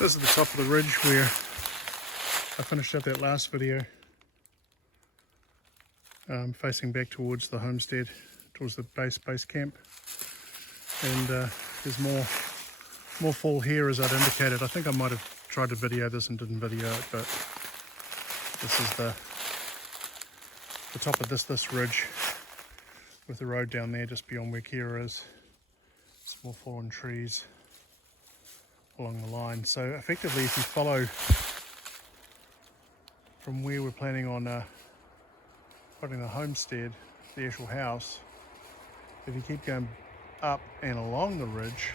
This is the top of the ridge where I finished up that last video, facing back towards the homestead, towards the base camp. And there's more fall here as I'd indicated. I think I might have tried to video this and didn't video it, but this is the top of this ridge with the road down there just beyond where Kira is. Small fallen trees along the line. So effectively, if you follow from where we're planning on putting the homestead, the actual house, if you keep going up and along the ridge,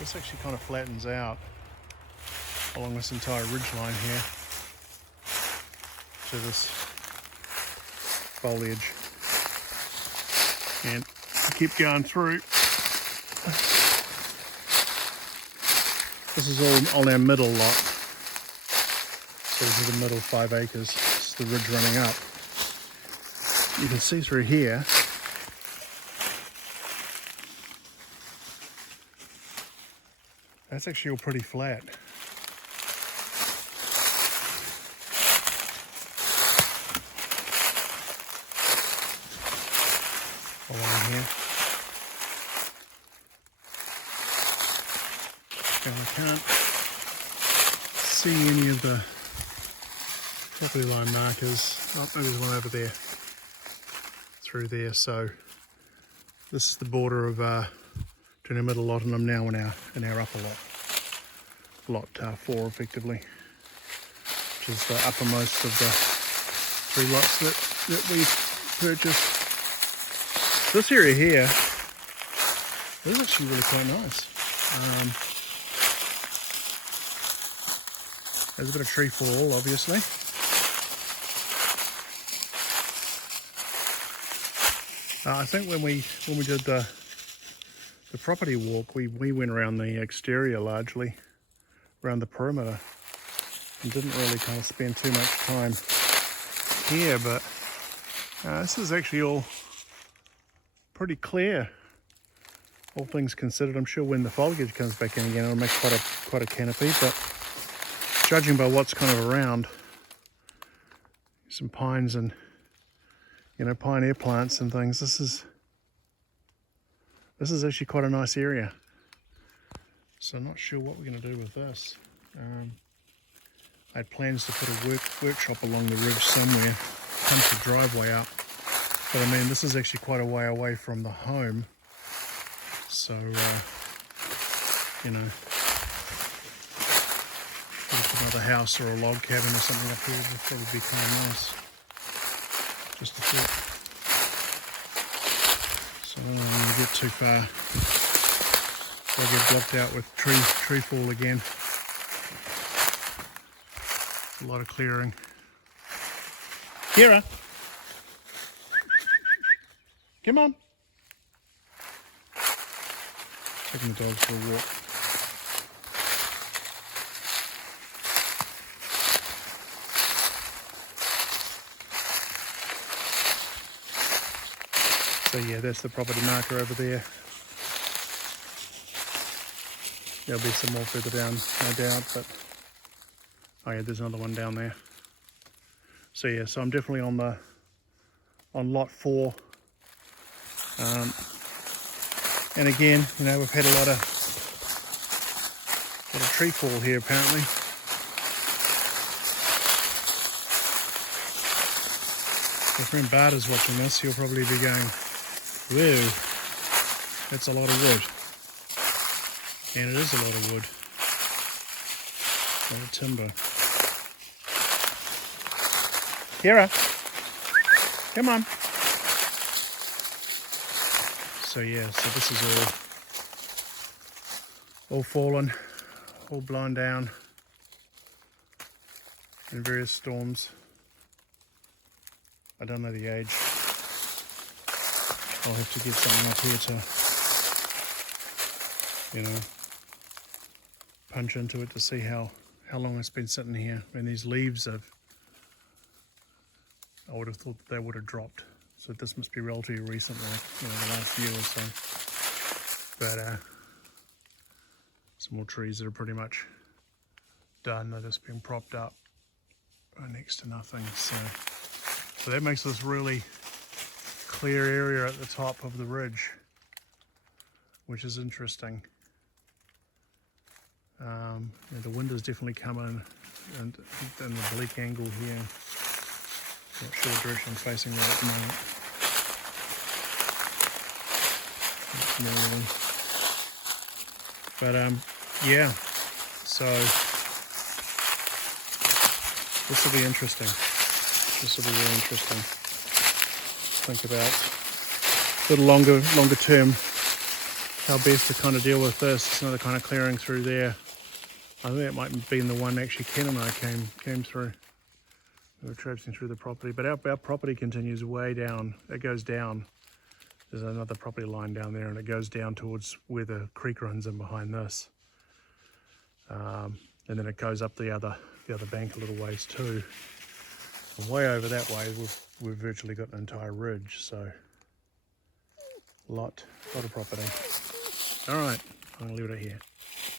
this actually kind of flattens out along this entire ridge line here to this foliage. And keep going through. This is all on our middle lot. So this is the middle 5 acres. This is the ridge running up. You can see through here. That's actually all pretty flat. Along here. And I can't see any of the property line markers. Oh, there's one over there, through there. So this is the border of to our middle lot, and I'm now in our upper lot, lot 4 effectively, which is the uppermost of the 3 lots that we've purchased. This area here is actually really quite nice. There's a bit of tree fall, obviously. I think when we did the property walk, we went around the exterior largely, around the perimeter, and didn't really kind of spend too much time here. But this is actually all pretty clear, all things considered. I'm sure when the foliage comes back in again, it'll make quite a canopy, but judging by what's kind of around, some pines and, you know, pioneer plants and things, this is actually quite a nice area. So I'm not sure what we're going to do with this. I had plans to put a workshop along the ridge somewhere, punch the driveway up, but I mean, this is actually quite a way away from the home, so you know, another house or a log cabin or something up here would probably be kind of nice. Just a thought. So I don't want to get too far. I'll get blocked out with tree fall again. A lot of clearing. Kira! Come on! Taking the dogs for a walk. So yeah, that's the property marker over there. There'll be some more further down, no doubt, but oh yeah, there's another one down there. So yeah, so I'm definitely on lot 4. And again, you know, we've had a lot of tree fall here apparently. My friend Bart is watching this. He'll probably be going, whoa, that's a lot of wood. And it is a lot of wood. A lot of timber. Kira, come on. So yeah, so this is all fallen, all blown down in various storms. I don't know the age. I'll have to get something up here to, you know, punch into it to see how long it's been sitting here. And these leaves have, I would have thought that they would have dropped. So this must be relatively recent, like, you know, the last year or so. But some more trees that are pretty much done. They're just being propped up next to nothing. So that makes this really clear area at the top of the ridge, which is interesting. Yeah, the wind is definitely coming and in the bleak angle here. Not sure what direction I'm facing right at the moment. But yeah, so this will be interesting. This will be really interesting. Think about a little longer term how best to kind of deal with this. It's another kind of clearing through there. I think that might have been the one actually Ken and I came through. We were traipsing through the property, but our property continues way down. It goes down. There's another property line down there, and it goes down towards where the creek runs in behind this. And then it goes up the other bank a little ways too. And way over that way, we've virtually got an entire ridge. So, lot of property. All right, I'm gonna leave it here.